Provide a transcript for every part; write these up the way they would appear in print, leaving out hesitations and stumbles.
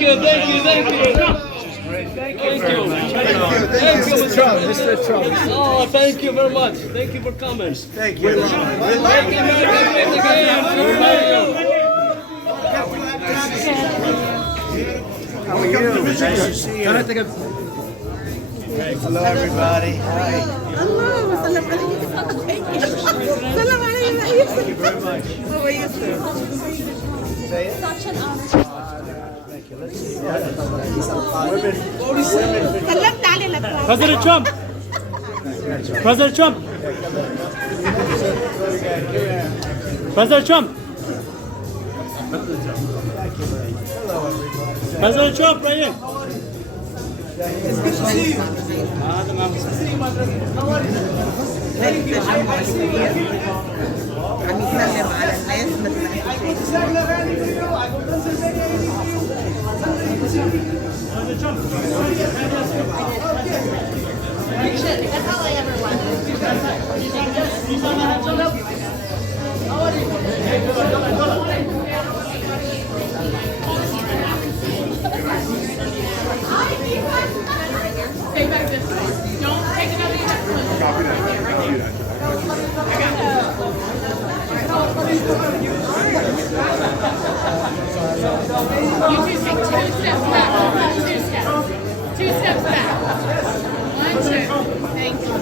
Mr. Trump. Mr. Trump. Oh, thank you very much. Thank you for coming. Thank you. How are you? Nice to see you. Hello, everybody. Hi. Hello, salam alaikum. Salam alaikum. Thank you very much. How are you, sir? Say it. Such an honor. Thank you. Let's see. سلمت عليه الأطفال. President Trump. President Trump. President Trump. President Trump, right here. It's good to see you. عم يسلم على الناس مثل That's all I ever wanted. Stay back this way. Don't take another step. Copy that. Copy that. You two take 2 steps back. 2 steps. 2 steps back. 1, 2. Thank you.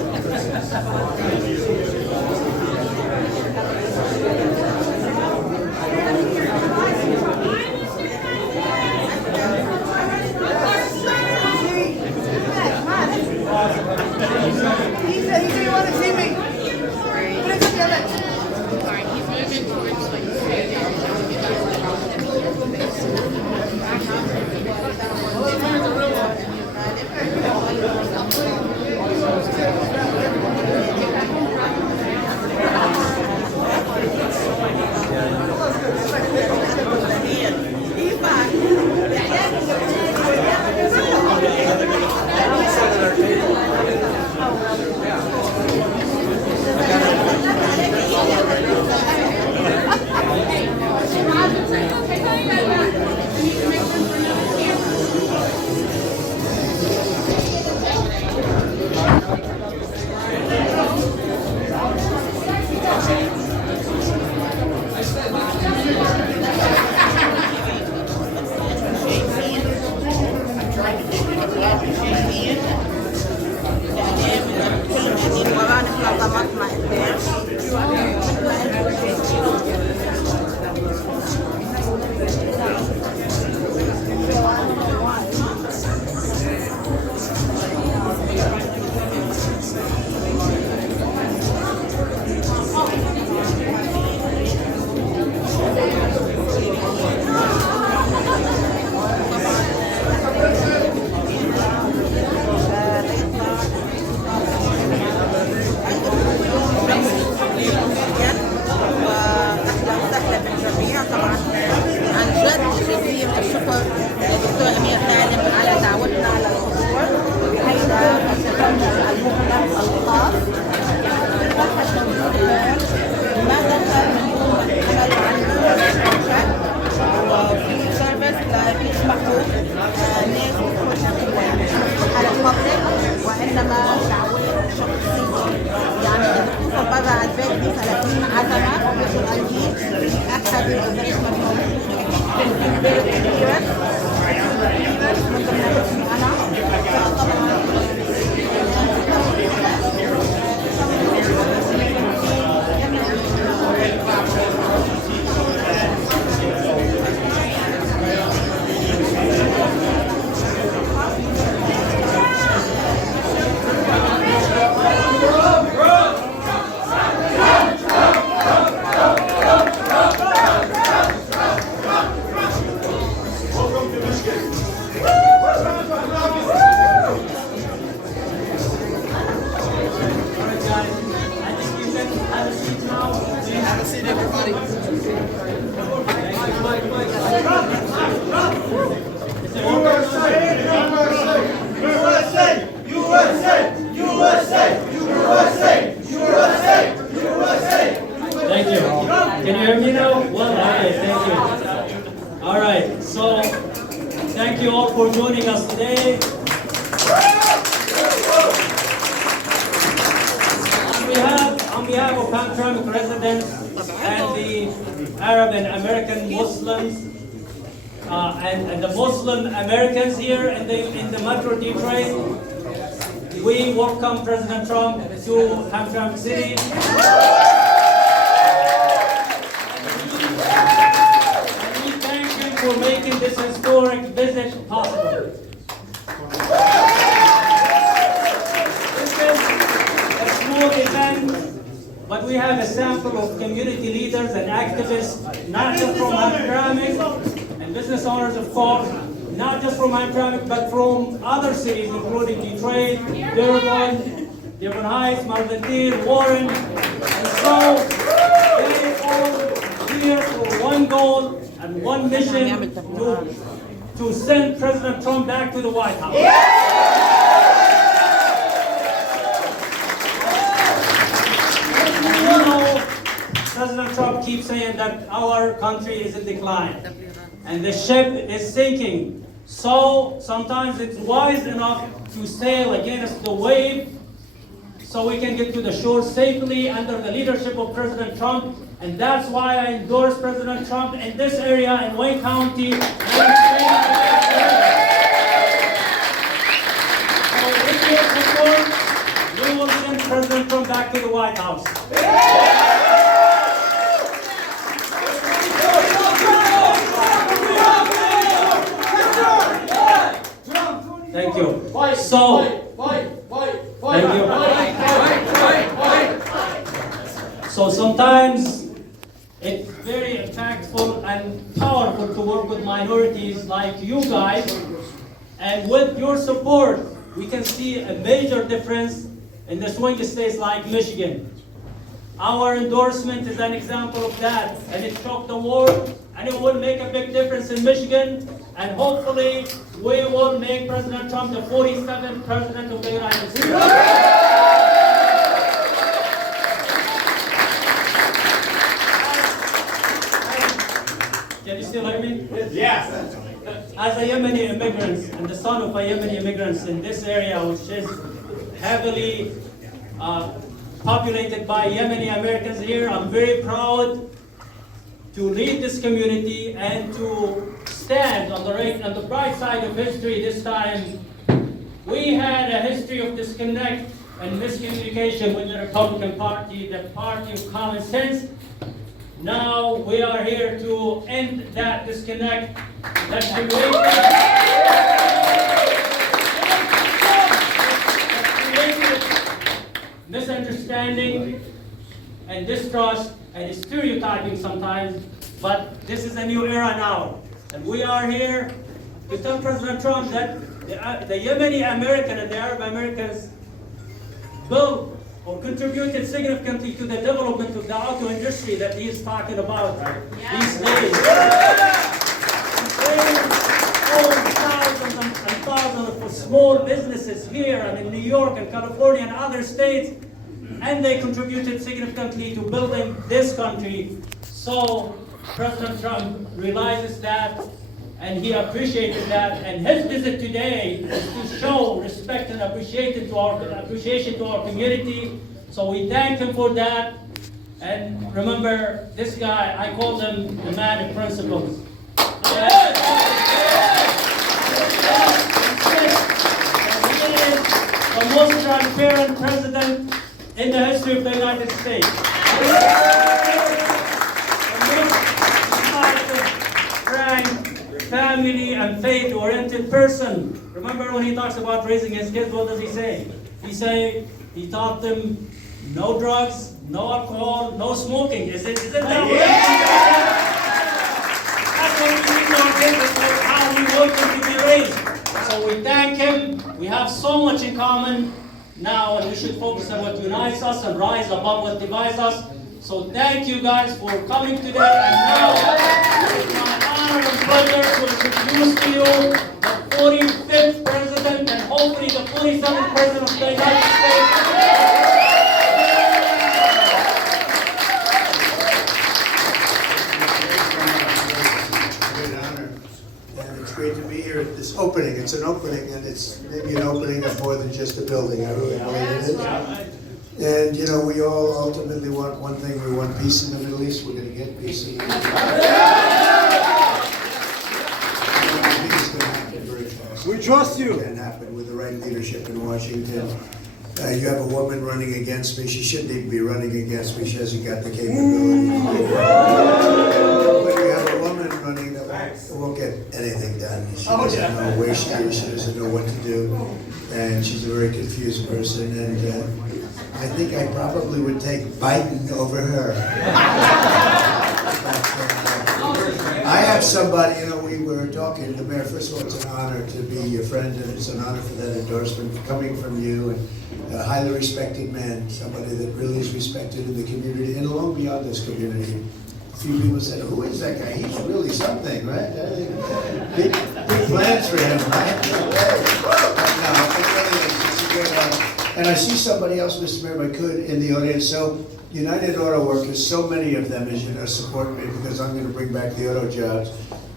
He said you want to see me. Put it together. Alright, he's moving towards like Thank you. Can you hear me now? Well, all right, thank you. All right, so thank you all for joining us today. On behalf of Hamtramck residents and the Arab and American Muslims and the Muslim Americans here in the Metro Detroit, we welcome President Trump to Hamtramck City. And we thank him for making this historic visit possible. This is a small event, but we have a sample of community leaders and activists, not just from Hamtramck, and business owners, of course, not just from Hamtramck, but from other cities, including Detroit, Dearborn Heights, Marvin, Warren, and so they all here for one goal and one mission to send President Trump back to the White House. You know, President Trump keeps saying that our country is in decline and the ship is sinking. So sometimes it's wise enough to sail against the wave so we can get to the shore safely under the leadership of President Trump. And that's why I endorse President Trump in this area in Wayne County. So with your support, we will send President Trump back to the White House. Thank you. So, thank you. So sometimes it's very impactful and powerful to work with minorities like you guys. And with your support, we can see a major difference in the swing states like Michigan. Our endorsement is an example of that, and it shocked the world, and it will make a big difference in Michigan, and hopefully we will make President Trump the 47th President of the United States. Can you still hear me? Yes. As a Yemeni immigrant, and the son of a Yemeni immigrants in this area, which is heavily populated by Yemeni Americans here, I'm very proud to lead this community and to stand on the bright side of history this time. We had a history of disconnect and miscommunication with the Republican Party, the party of common sense. Now we are here to end that disconnect that created misunderstanding and distrust and stereotyping sometimes, but this is a new era now. And we are here to tell President Trump that the Yemeni American and the Arab Americans built or contributed significantly to the development of the auto industry that he is talking about these days. They own thousands and thousands of small businesses here and in New York and California and other states, and they contributed significantly to building this country. So President Trump realizes that, and he appreciated that, and his visit today is to show respect and appreciation to our community. So we thank him for that. And remember, this guy, I call him the man of principles. He is the most transparent president in the history of the United States. Frank, family and faith-oriented person. Remember when he talks about raising his kids, what does he say? He taught them no drugs, no alcohol, no smoking. Isn't that right? That's what we need our kids, that's how we want them to be raised. So we thank him. We have so much in common now, and we should focus on what unites us and rise above what divides us. So thank you guys for coming today, and now it's my honor and pleasure to introduce to you the 45th President and hopefully the 47th President of the United States. Great honor and great to be here at this opening. It's an opening, and it's maybe an opening of more than just a building. I really believe it is. And you know, we all ultimately want one thing. We want peace in the Middle East. We're going to get peace in the Middle East. I think it's going to happen very fast. We trust you. It can happen with the right leadership in Washington. You have a woman running against me. She shouldn't even be running against me. She hasn't got the capability. But you have a woman running that won't get anything done. She doesn't know where she is. She doesn't know what to do. And she's a very confused person. And I think I probably would take Biden over her. I have somebody, you know, we were talking, the mayor, first of all, it's an honor to be your friend, and it's an honor for that endorsement coming from you, and a highly respected man, somebody that really is respected in the community, and long beyond this community. A few people said, who is that guy? He's really something, right? Big plans for him, right? No, it really is. It's a great honor. And I see somebody else, Mr. Mayor, if I could, in the audience. So, United Auto Workers, so many of them, as you know, support me because I'm going to bring back the auto jobs.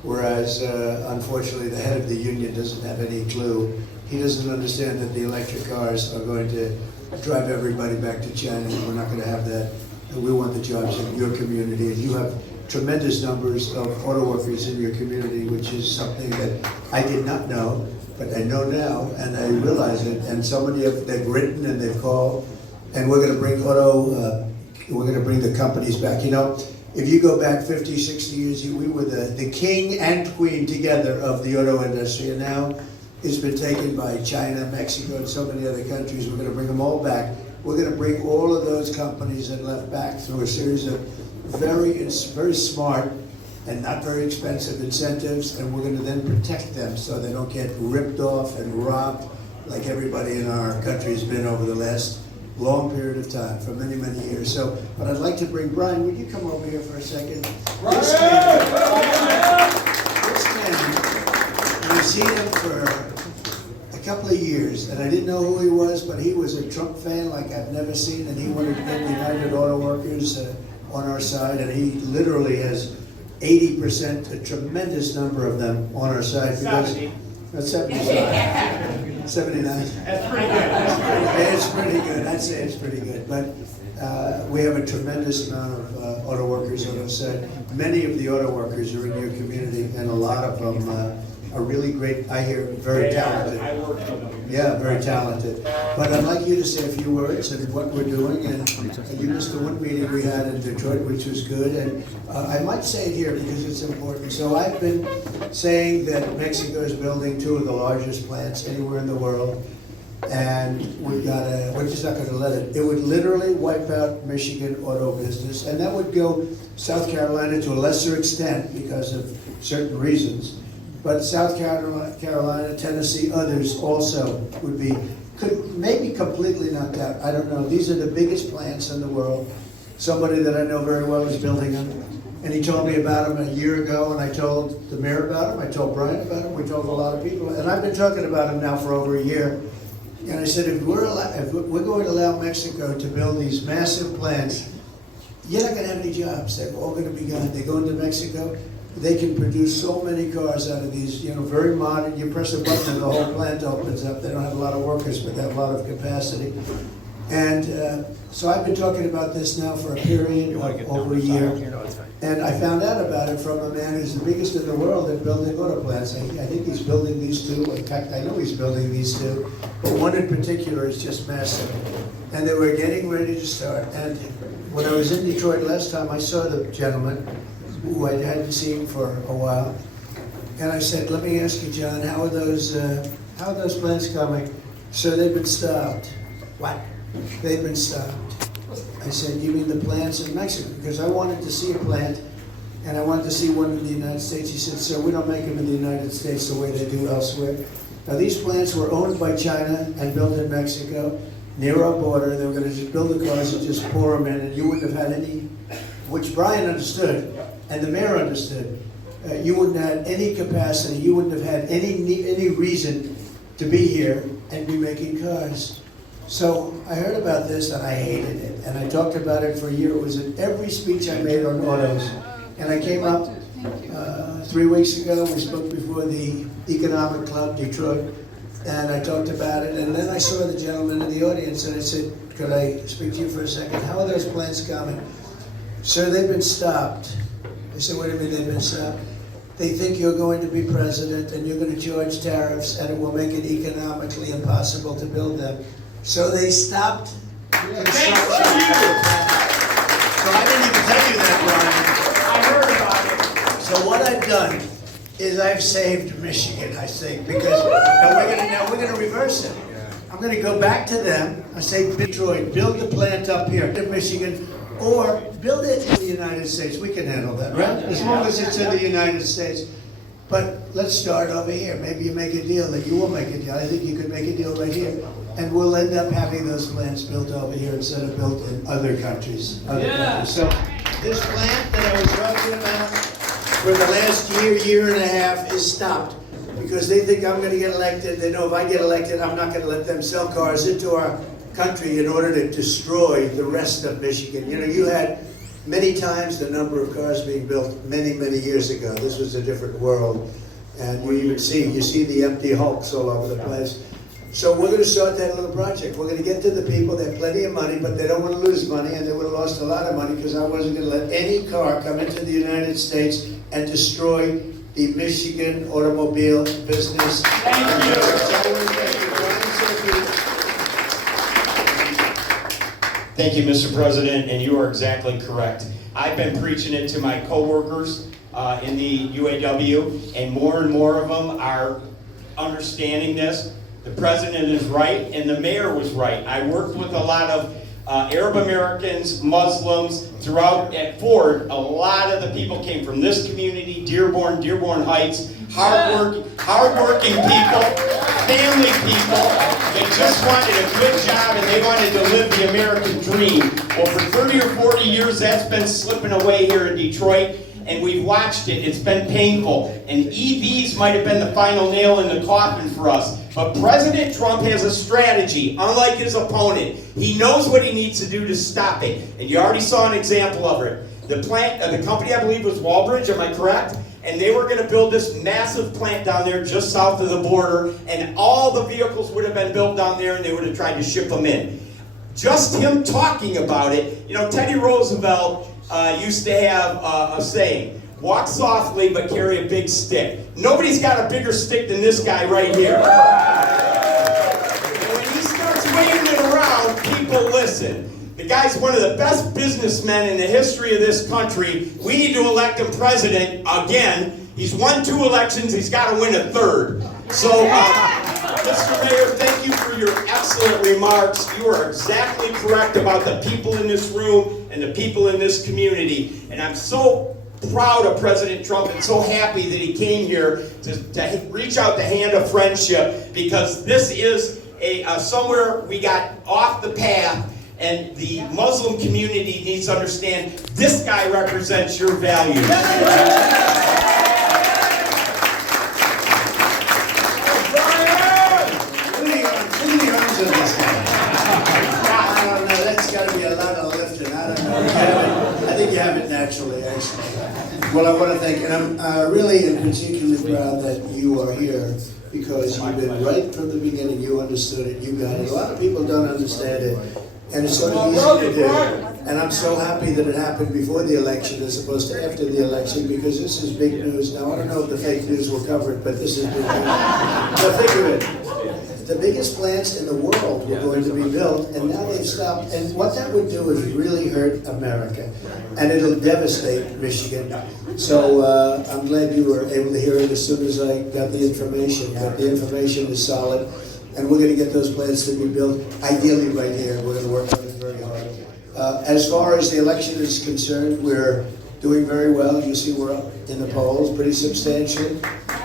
Whereas, unfortunately, the head of the union doesn't have any clue. He doesn't understand that the electric cars are going to drive everybody back to China. We're not going to have that. And we want the jobs in your community. And you have tremendous numbers of auto workers in your community, which is something that I did not know, but I know now, and I realize it. And so many of they've written and they've called, and we're going to bring we're going to bring the companies back. You know, if you go back 50, 60 years, we were the king and queen together of the auto industry, and now it's been taken by China, Mexico, and so many other countries. We're going to bring them all back. We're going to bring all of those companies that left back through a series of very smart and not very expensive incentives, and we're going to then protect them so they don't get ripped off and robbed like everybody in our country has been over the last long period of time, for many, many years. So, but I'd like to bring Brian. Would you come over here for a second? This man, I've seen him for a couple of years, and I didn't know who he was, but he was a Trump fan like I've never seen, and he wanted to get the United Auto Workers on our side, and he literally has 80%, a tremendous number of them on our side. 70. That's 79. 79. That's pretty good. It's pretty good. I'd say it's pretty good. But we have a tremendous amount of auto workers on our side. Many of the auto workers are in your community, and a lot of them are really great. I hear very talented. I work with them. Yeah, very talented. But I'd like you to say a few words and what we're doing. And you missed the one meeting we had in Detroit, which was good. And I might say it here because it's important. So I've been saying that Mexico is building 2 of the largest plants anywhere in the world. And we're just not going to let it. It would literally wipe out Michigan auto business. And that would go South Carolina to a lesser extent because of certain reasons. But South Carolina, Tennessee, others also could maybe completely knocked out. I don't know. These are the biggest plants in the world. Somebody that I know very well is building them. And he told me about them a year ago, and I told the mayor about them. I told Brian about them. We told a lot of people. And I've been talking about them now for over a year. And I said, if we're going to allow Mexico to build these massive plants, you're not going to have any jobs. They're all going to be gone. They go into Mexico. They can produce so many cars out of these, very modern. You press a button and the whole plant opens up. They don't have a lot of workers, but they have a lot of capacity. And so I've been talking about this now for a period of over a year. And I found out about it from a man who's the biggest in the world at building auto plants. I think he's building these 2. In fact, I know he's building these 2. But one in particular is just massive. And they were getting ready to start. And when I was in Detroit last time, I saw the gentleman who I hadn't seen for a while, and I said, "Let me ask you, John, how are those plants coming?" So they've been stopped. What? They've been stopped. I said, "You mean the plants in Mexico?" Because I wanted to see a plant, and I wanted to see one in the United States. He said, "Sir, we don't make them in the United States the way they do elsewhere." Now these plants were owned by China and built in Mexico, near our border. They were going to just build the cars and just pour them in, and you wouldn't have had any, which Brian understood. And the mayor understood. You wouldn't have had any capacity. You wouldn't have had any reason to be here and be making cars. So I heard about this and I hated it. And I talked about it for a year. It was in every speech I made on autos. And I came up 3 weeks ago, we spoke before the Economic Club, Detroit, and I talked about it, and then I saw the gentleman in the audience, and I said, could I speak to you for a second? How are those plants coming? Sir, they've been stopped. I said, what do you mean they've been stopped? They think you're going to be president, and you're going to charge tariffs, and it will make it economically impossible to build them. So they stopped construction. So I didn't even tell you that, Brian. I heard about it. So what I've done is I've saved Michigan, I think, because now we're gonna reverse it. I'm gonna go back to them. I say, Detroit, build the plant up here in Michigan, or build it in the United States. We can handle that, right? As long as it's in the United States. But let's start over here. Maybe you make a deal that you will make a deal. I think you could make a deal right here, and we'll end up having those plants built over here instead of built in other countries. So this plant that I was talking about for the last year and a half is stopped because they think I'm going to get elected. They know if I get elected, I'm not going to let them sell cars into our country in order to destroy the rest of Michigan. You know, you had many times the number of cars being built many years ago. This was a different world. And you see the empty hulks all over the place. So we're going to start that little project. We're going to get to the people. They have plenty of money, but they don't want to lose money, and they would have lost a lot of money because I wasn't going to let any car come into the United States and destroy the Michigan automobile business. Thank you. Thank you, Mr. President, and you are exactly correct. I've been preaching it to my coworkers in the UAW, and more of them are understanding this. The president is right, and the mayor was right. I worked with a lot of Arab Americans, Muslims, throughout at Ford. A lot of the people came from this community, Dearborn Heights, hardworking people, family people. They just wanted a good job and they wanted to live the American dream. Well, for 30 or 40 years, that's been slipping away here in Detroit. And we've watched it. It's been painful. And EVs might have been the final nail in the coffin for us. But President Trump has a strategy, unlike his opponent. He knows what he needs to do to stop it. And you already saw an example of it. The company I believe was Walbridge, am I correct? And they were going to build this massive plant down there just south of the border. And all the vehicles would have been built down there and they would have tried to ship them in. Just him talking about it, you know, Teddy Roosevelt used to have a saying, walk softly but carry a big stick. Nobody's got a bigger stick than this guy right here. And when he starts waving it around, people listen. The guy's one of the best businessmen in the history of this country. We need to elect him president again. He's won 2 elections, he's got to win a 3rd. So, Mr. Mayor, thank you for your excellent remarks. You are exactly correct about the people in this room and the people in this community. And I'm so proud of President Trump and so happy that he came here to reach out the hand of friendship, because this is somewhere we got off the path, and the Muslim community needs to understand this guy represents your values. I think you have it naturally, actually. Well, I want to thank, and I'm really and particularly proud that you are here, because you've been right from the beginning. You understood it, you got it. A lot of people don't understand it, and it's so easy to do. And I'm so happy that it happened before the election as opposed to after the election, because this is big news. Now, I don't know if the fake news will cover it, but this is big news. Now, think of it. The biggest plants in the world were going to be built, and now they've stopped. And what that would do is really hurt America, and it'll devastate Michigan. So I'm glad you were able to hear it as soon as I got the information. But the information is solid, and we're going to get those plants to be built, ideally right here. We're going to work on it very hard. As far as the election is concerned, we're doing very well. You see we're up in the polls pretty substantially.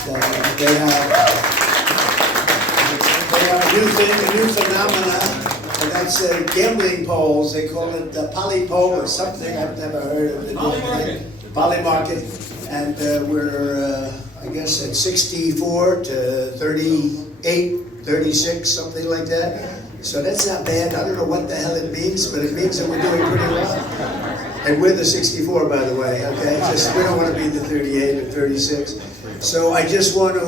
They have a new phenomena, and that's gambling polls. They call it the poly poll or something. I've never heard of it. Poly market, and we're I guess at 64 to 38, 36, something like that. So that's not bad. I don't know what the hell it means, but it means that we're doing pretty well. And we're the 64, by the way, okay? Just, we don't want to be the 38 or 36. So I just want to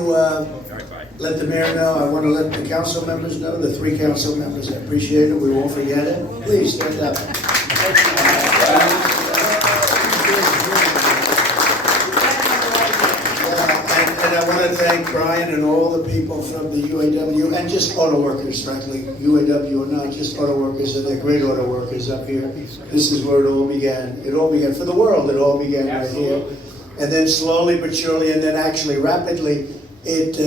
let the mayor know, I want to let the council members know, the 3 council members, I appreciate it, we won't forget it. Please stand up. And I want to thank Brian and all the people from the UAW, and just auto workers, frankly, UAW or not, just auto workers, and they're great auto workers up here. This is where it all began. It all began, for the world, it all began right here. And then slowly but surely, and then actually rapidly, it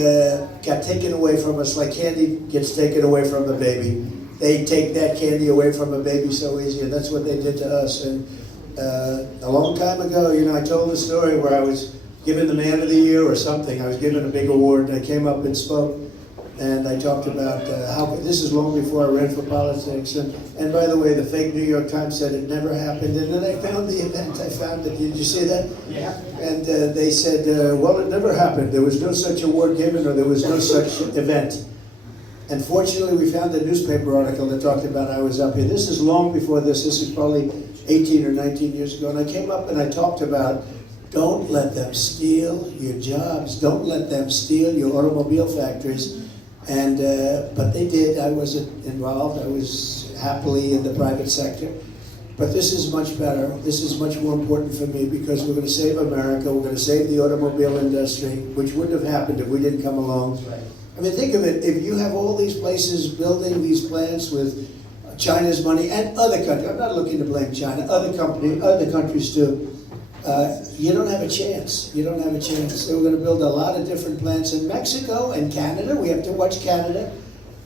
got taken away from us like candy gets taken away from a baby. They take that candy away from a baby so easy, and that's what they did to us. And a long time ago, you know, I told the story where I was given the Man of the Year or something. I was given a big award, and I came up and spoke, and I talked about how, this is long before I ran for politics, and by the way, the fake New York Times said it never happened, and then I found the event, I found it, did you see that? Yeah. And they said, well, it never happened, there was no such award given, or there was no such event. And fortunately, we found a newspaper article that talked about I was up here. This is long before this is probably 18 or 19 years ago, and I came up and I talked about, don't let them steal your jobs. Don't let them steal your automobile factories. And but they did. I wasn't involved. I was happily in the private sector. But this is much better. This is much more important for me because we're going to save America. We're going to save the automobile industry, which wouldn't have happened if we didn't come along. I mean, think of it. If you have all these places building these plants with China's money and other countries, I'm not looking to blame China. Other countries too. You don't have a chance. You don't have a chance. So we're going to build a lot of different plants in Mexico and Canada. We have to watch Canada.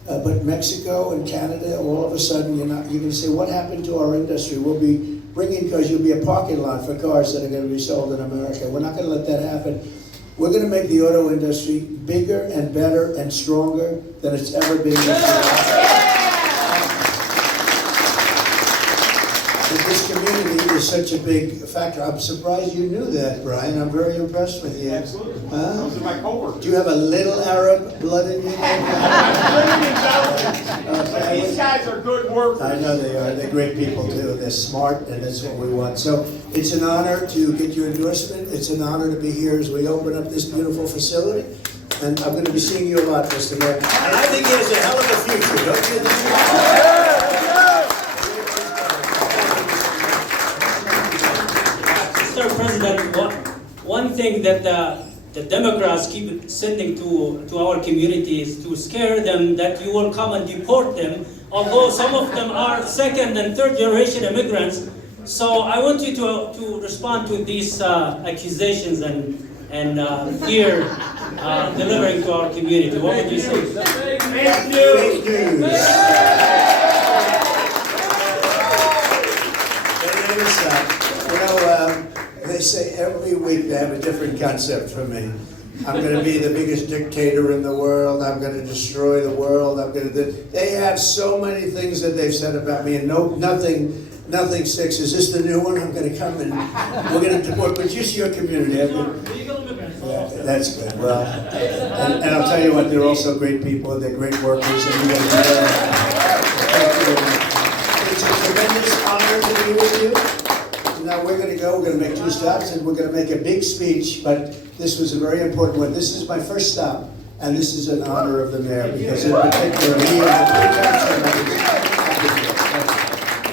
But Mexico and Canada, all of a sudden, you're going to say, what happened to our industry? We'll be bringing cars. You'll be a parking lot for cars that are going to be sold in America. We're not going to let that happen. We're going to make the auto industry bigger and better and stronger than it's ever been before. This community is such a big factor. I'm surprised you knew that, Brian. I'm very impressed with you. Absolutely. Those are my coworkers. Do you have a little Arab blood in you? Okay. These guys are good workers. I know they are. They're great people too. They're smart, and that's what we want. So it's an honor to get your endorsement. It's an honor to be here as we open up this beautiful facility. And I'm going to be seeing you a lot, Mr. Mayor. I think he has a hell of a future, don't you think? Mr. President, one thing that the Democrats keep sending to our communities to scare them that you will come and deport them, although some of them are second and third generation immigrants. So I want you to respond to these accusations and fear delivering to our community. What would you say? Fake news. They say every week they have a different concept for me. I'm going to be the biggest dictator in the world. I'm going to destroy the world. They have so many things that they've said about me, and nothing sticks. Is this the new one? I'm going to come and we're going to deport, but just your community. Yeah, that's good. Well, and I'll tell you what, they're also great people, and they're great workers, and you're going to be there. It's a tremendous honor to be with you. Now we're going to go, we're going to make 2 stops, and we're going to make a big speech, but this was a very important one. This is my first stop, and this is an honor of the mayor, because in particular, he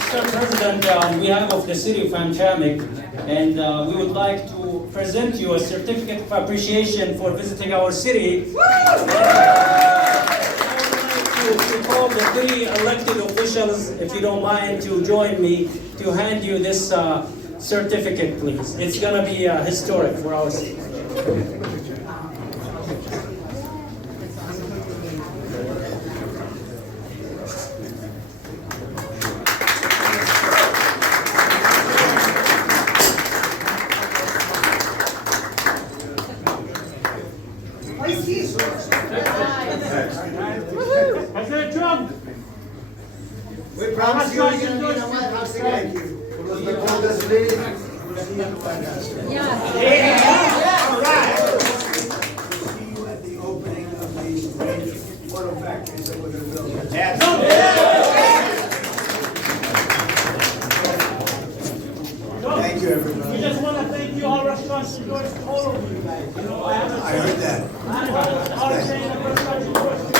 Mr. President, on behalf of the city of Hamtramck, and we would like to present you a certificate of appreciation for visiting our city. I would like to call the 3 elected officials, if you don't mind, to join me to hand you this certificate, please. It's going to be historic for our city. President Trump! We promise you we're going to be in the White House to thank you. We'll see you at the White House. All right. We'll see you at the opening of these great auto factories that we're going to build. Don't you, We everybody. just want to thank you, all restaurants endorsed all of you guys. You know, I haven't. I heard that. All chain of restaurants endorsed you.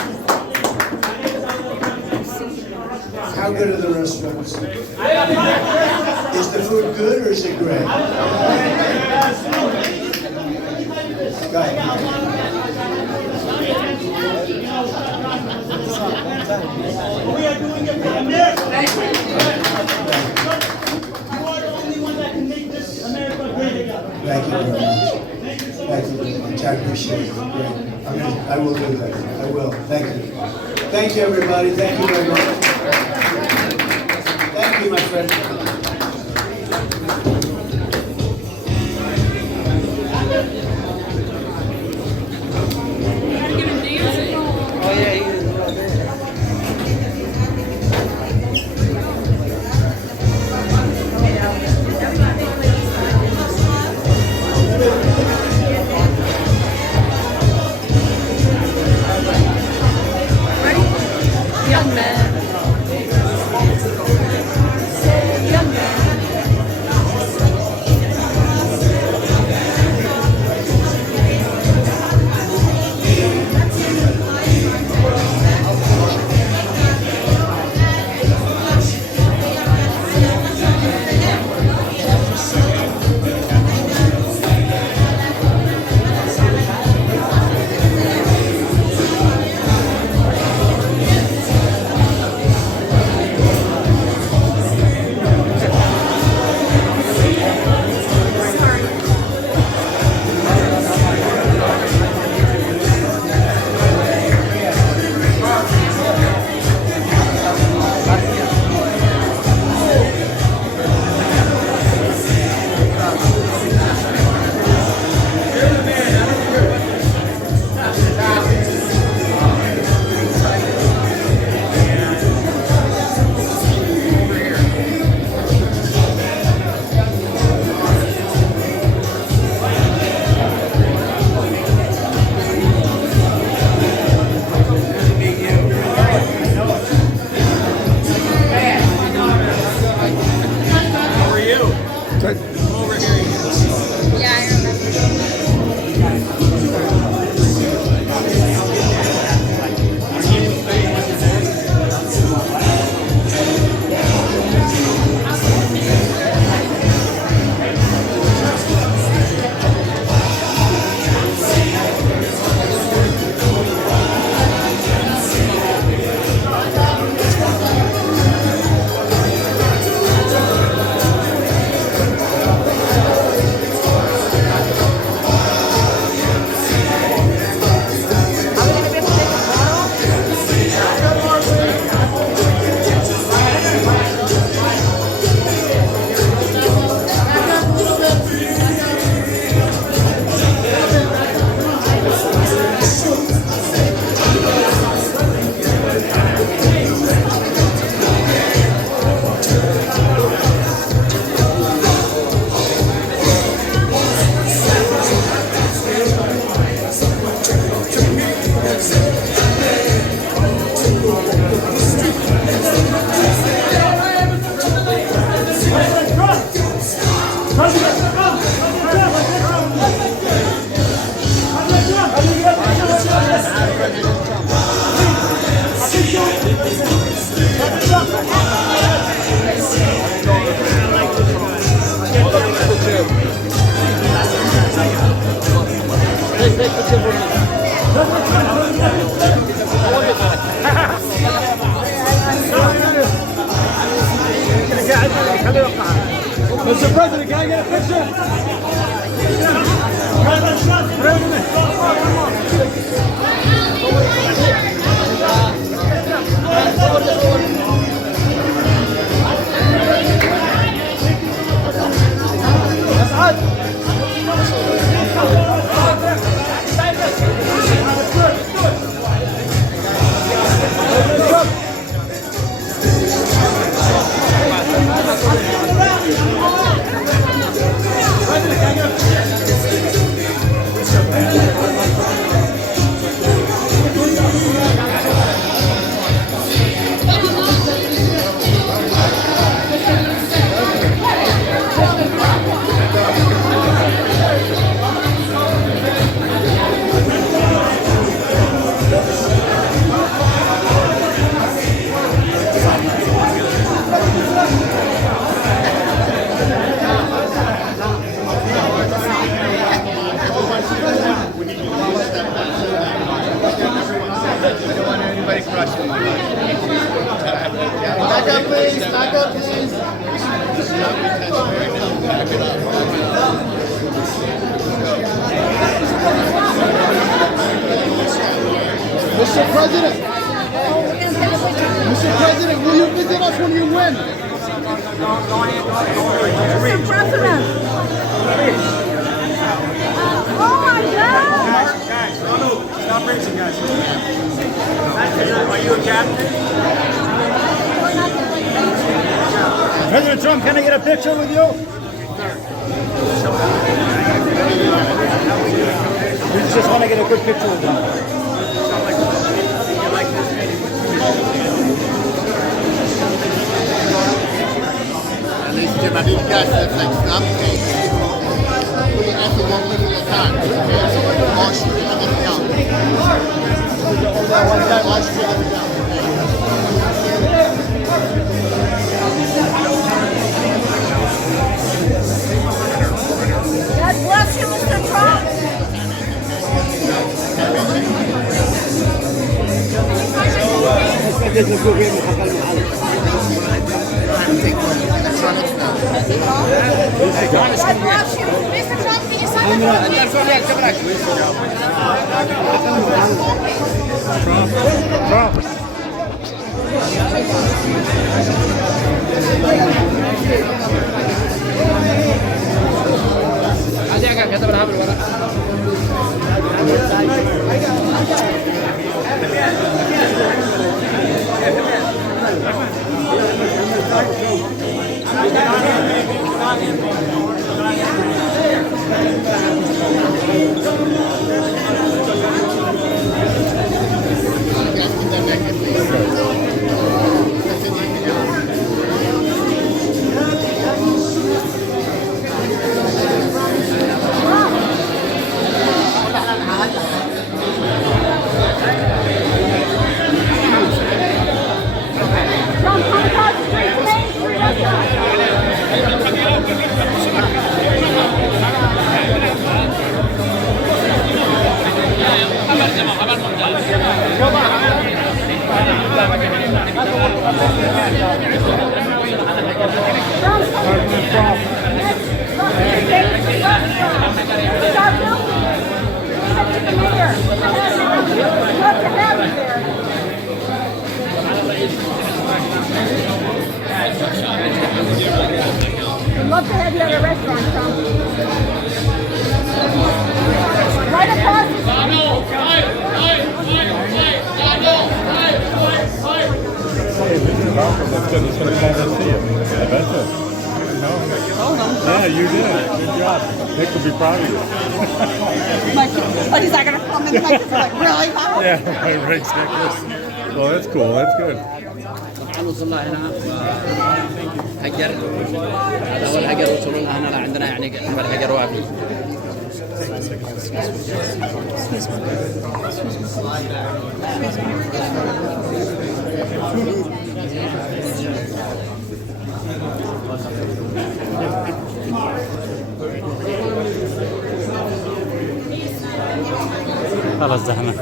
How good are the restaurants? Is the food good or is it great? Go ahead. We are doing it for America. Thank you. You are the only one that can make this America great again. Thank you very much. Thank you very much. I appreciate it. Great. I will do that. I will. Thank you. Thank you, everybody. Thank you very much. Thank you, my friend. Oh yeah, he is. Young man. Young man. Yeah, I remember. Mr. President, can I get a picture? don't want anybody crushing my life. Back up, please. Back up, please. Back it up. Mr. President. Mr. President, will you visit us when you win? Mr. President. Oh my God! Guys, stop racing, guys. Are you a captain? President Trump, can I get a picture with you? We just want to get a good picture with you. Ladies and gentlemen, I need you guys to like stop paying. We actually won't limit your time. All shoot it up and down. All shoot it up and down. God bless you, Mr. Trump. God bless you. Mr. Trump, can you sign the Trump. I'd love to have you at a restaurant, Trump. Right across the It's going to come and see him. I bet so. Yeah, you did. Good job. Nick will be proud of you. But he's not going to come in like this. Like, really? Huh? Yeah, right, Nicholas. Well, that's cool. That's good. وصلنا هنا هجر هذا هو الهجر وصلنا هنا عندنا يعني الهجر واقف خلاص زحمة.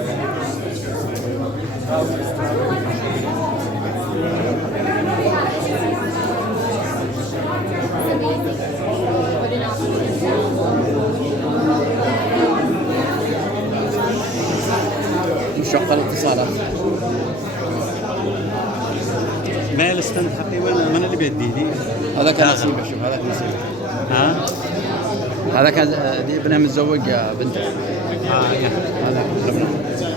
مشوق الاتصالات ما الاستند حقي ولا من اللي بيدي دي؟ هذا كان نصيبه شوف هذا نصيبه ها؟ هذا كان دي ابنها متزوج بنته يا هذا ابنها